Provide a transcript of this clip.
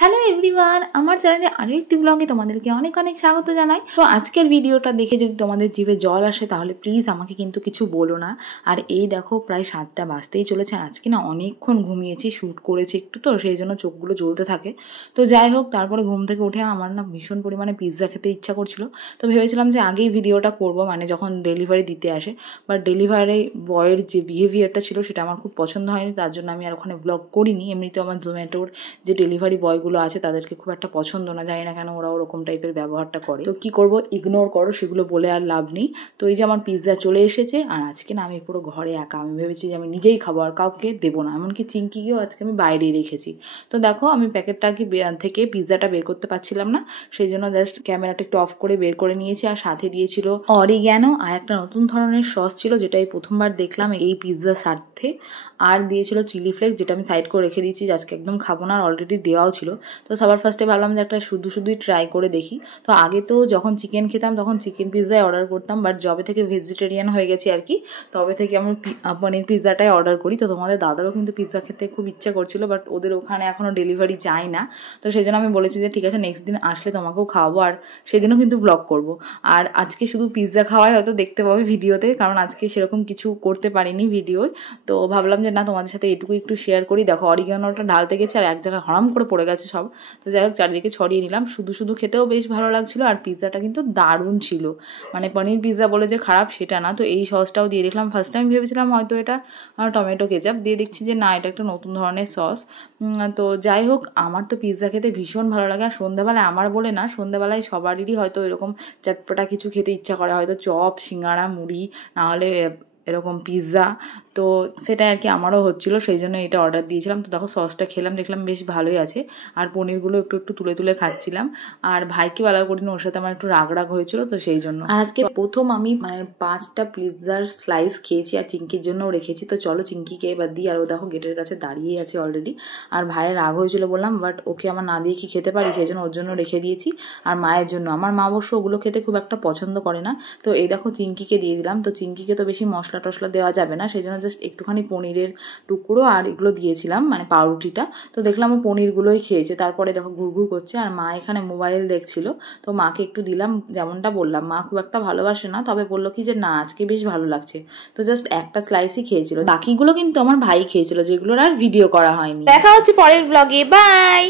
Hello everyone, আমার চ্যানেলে আরও একটি ব্লগে তোমাদেরকে অনেক অনেক স্বাগত জানাই। তো আজকের ভিডিওটা দেখে যদি তোমাদের জিভে জল আসে তাহলে প্লিজ আমাকে কিন্তু কিছু বলো না। আর এই দেখো প্রায় 7টা বাজতেই চলেছে। আজকে না অনেকক্ষণ ঘুমিয়েছি, শ্যুট করেছি একটু, তো সেই জন্য চোখগুলো জ্বলতে থাকে। তো যাই হোক, তারপরে ঘুম থেকে উঠে আমার না ভীষণ পরিমাণে পিৎজা খেতে ইচ্ছা করছিল। তো ভেবেছিলাম যে আগেই ভিডিওটা করব, মানে যখন ডেলিভারি দিতে আসে। বাট ডেলিভারি বয়ের যে বিহেভিয়ারটা ছিল সেটা আমার খুব পছন্দ হয়নি, তার জন্য আমি আর ওখানে ব্লগ করিনি। এমনিতেও আমার জোম্যাটোর যে ডেলিভারি বয়গুলো আছে তাদেরকে খুব একটা পছন্দ না, জানি না কেন ওরা ওরকম টাইপের ব্যবহারটা করে। তো কি করব, ইগনোর করো, সেগুলো বলে আর লাভ নেই। তো এই যে আমার পিৎজা চলে এসেছে, আর আজকে না আমি পুরো ঘরে একা। আমি ভেবেছি যে আমি নিজেই খাবো, আর কাউকে দেবো না, এমনকি চিঙ্কিকেও আজকে আমি বাইরেই রেখেছি। তো দেখো আমি প্যাকেটটা আর কি থেকে পিৎজাটা বের করতে পারছিলাম না, সেই জন্য জাস্ট ক্যামেরাটা একটু অফ করে বের করে নিয়েছি। আর সাথে দিয়েছিল অরিগ্যানো আর একটা নতুন ধরনের সস ছিল, যেটা এই প্রথমবার দেখলাম এই পিৎজার সাথে। আর দিয়েছিল চিলি ফ্লেক্স, যেটা আমি সাইড করে রেখে দিয়েছি, আজকে একদম খাবো না, আর অলরেডি দেওয়াও ছিল। তো সবার ফার্স্টে ভাবলাম যে একটা শুধুই ট্রাই করে দেখি। তো আগে তো যখন চিকেন খেতাম তখন চিকেন পিৎজাই অর্ডার করতাম, বাট যবে থেকে ভেজিটেরিয়ান হয়ে গেছি আর কি, তবে থেকে আমি পনির পিৎজাটাই অর্ডার করি। তো তোমাদের দাদারও কিন্তু পিৎজা খেতে খুব ইচ্ছা করছিল, বাট ওদের ওখানে এখনও ডেলিভারি যায় না। তো সেই জন্য আমি বলেছি যে ঠিক আছে, নেক্সট দিন আসলে তোমাকেও খাওয়াবো, আর সেদিনও কিন্তু ব্লগ করব। আর আজকে শুধু পিৎজা খাওয়াই হয়তো দেখতে পাবে ভিডিওতে, কারণ আজকে সেরকম কিছু করতে পারিনি ভিডিওয়। তো ভাবলাম যে না, তোমাদের সাথে এটুকু একটু শেয়ার করি। দেখো অরিগ্যানোটা ঢালতে গেছে আর এক জায়গায় হরাম করে পড়ে গেছে সব। তো যাই হোক, চারিদিকে ছড়িয়ে নিলাম। শুধু খেতেও বেশ ভালো লাগছিল, আর পিৎজাটা কিন্তু দারুণ ছিল। মানে পনির পিৎজা বলে যে খারাপ সেটা না। তো এই সসটাও দিয়ে দেখলাম, ফার্স্ট টাইম ভেবেছিলাম হয়তো এটা টমেটো কেচাপ, দিয়ে দেখছি যে না, এটা একটা নতুন ধরনের সস। তো যাই হোক, আমার তো পিৎজা খেতে ভীষণ ভালো লাগে। আর সন্ধ্যাবেলায়, আমার বলে না, সন্ধ্যাবেলায় সবারই হয়তো এরকম চটপটা কিছু খেতে ইচ্ছা করে, হয়তো চপ, সিঙ্গাড়া, মুড়ি, নাহলে এরকম পিৎজা। তো সেটা আর কি আমারও হচ্ছিলো, সেই জন্য এটা অর্ডার দিয়েছিলাম। তো দেখো সসটা খেলাম, দেখলাম বেশ ভালোই আছে। আর পনিরগুলো একটু তুলে খাচ্ছিলাম। আর ভাইকে বেলা করিনি, ওর সাথে আমার একটু রাগ হয়েছিল, তো সেই জন্য। আর আজকে প্রথম আমি মানে 5টা পিৎজার স্লাইস খেয়েছি, আর চিঙ্কির জন্যও রেখেছি। তো চলো চিঙ্কিকে এবার দিই। আর ও দেখো গেটের কাছে দাঁড়িয়ে আছে অলরেডি। আর ভাইয়ের রাগ হয়েছিল বললাম, বাট ওকে আমার না দিয়ে কি খেতে পারি, সেই জন্য ওর জন্য রেখে দিয়েছি। আর মায়ের জন্য, আমার মা অবশ্য ওগুলো খেতে খুব একটা পছন্দ করে না। তো এই দেখো চিঙ্কিকে দিয়ে দিলাম। তো চিঙ্কিকে তো বেশি মশলা টশলা দেওয়া যাবে না, সেই জন্য জাস্ট একটুখানি পনিরের টুকরো আর এগুলো দিয়েছিলাম, মানে পাউরুটিটা। তো দেখলাম ও পনিরগুলোই খেয়েছে। তারপরে দেখো ঘুরঘুর করছে, আর মা এখানে মোবাইল দেখছিল। তো মাকে একটু দিলাম, যেমনটা বললাম মা খুব একটা ভালোবাসে না, তবে বললো কি যে না আজকে বেশ ভালো লাগছে। তো জাস্ট একটা স্লাইসই খেয়েছিল, বাকিগুলো কিন্তু আমার ভাই খেয়েছিল, যেগুলোর আর ভিডিও করা হয়নি। দেখা হচ্ছে পরের ব্লগে, বাই।